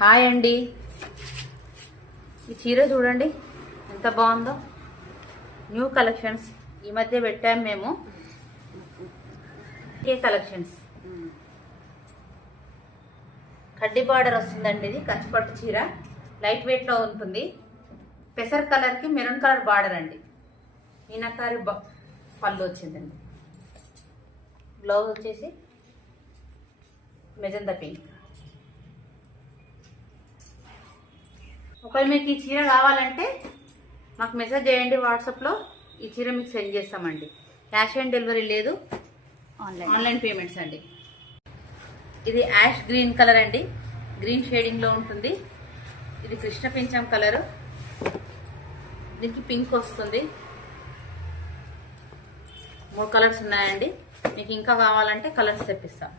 Hi అండి, ఈ చీర చూడండి ఎంత బాగుందో. న్యూ కలెక్షన్స్ ఈ మధ్య పెట్టాము మేము. కలెక్షన్స్ కడ్డీ బార్డర్ వస్తుందండి. ఇది కంచిపట్టు చీర లైట్ వెయిట్ లో ఉంటుంది. పెసర్ కలర్ కి మెరూన్ కలర్ బార్డర్ అండి. మీనాకారి పళ్ళు వచ్చిందండి. బ్లౌజ్ వచ్చేసి మెజంతా పింక్. ఒకవేళ మీకు ఈ చీర కావాలంటే మాకు మెసేజ్ చేయండి వాట్సాప్లో. ఈ చీర మీకు సెండ్ చేస్తామండి. క్యాష్ ఆన్ డెలివరీ లేదు, ఆన్లైన్ పేమెంట్స్ అండి. ఇది యాష్ గ్రీన్ కలర్ అండి, గ్రీన్ షేడింగ్లో ఉంటుంది. ఇది కృష్ణ పింఛం కలరు, దీనికి పింక్ వస్తుంది. 3 కలర్స్ ఉన్నాయండి. మీకు ఇంకా కావాలంటే కలర్స్ తెప్పిస్తాం.